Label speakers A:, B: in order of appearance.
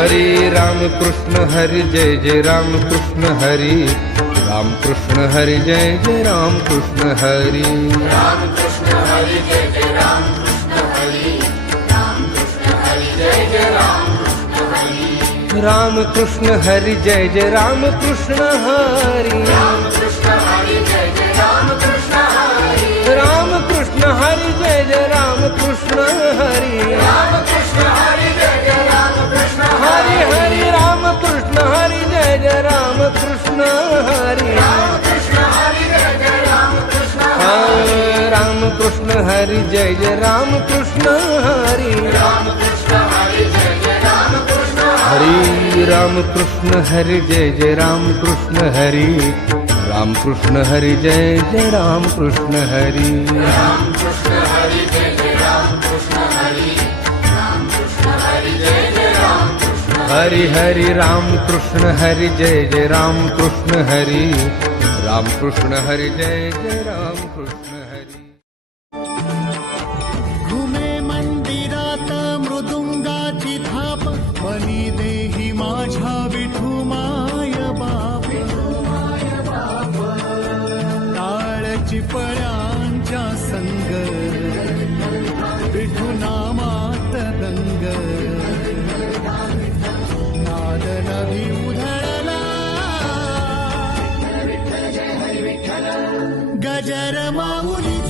A: હરી રામ કૃષ્ણ હરી જય જય રામ કૃષ્ણ હરી રામ કૃષ્ણ હરી જય જય રામ કૃષ્ણ હરી રામ કૃષ્ણ હરી જય જય રામ કૃષ્ણ હરી રામ કૃષ્ણ હરી જય જય રામ રામ કૃષ્ણ હરિ જય જય રામ કૃષ્ણ હરિ રામ કૃષ્ણ હરિ જય જય રામ हरे राम कृष्ण हरि जय जय राम कृष्ण हरि। हरि राम कृष्ण हरि जय जय राम कृष्ण हरि। राम कृष्ण हरि जय जय राम कृष्ण हरि। हरि हरि राम कृष्ण हरि जय जय राम कृष्ण हरि। राम कृष्ण हरि जय जय राम कृष्ण हरि।
B: थाप देही माझ्या विठुमाय बाप. काळची पळ्यांच्या संग. विठू नामात रंग नाद नवी उधळला. गजर माऊली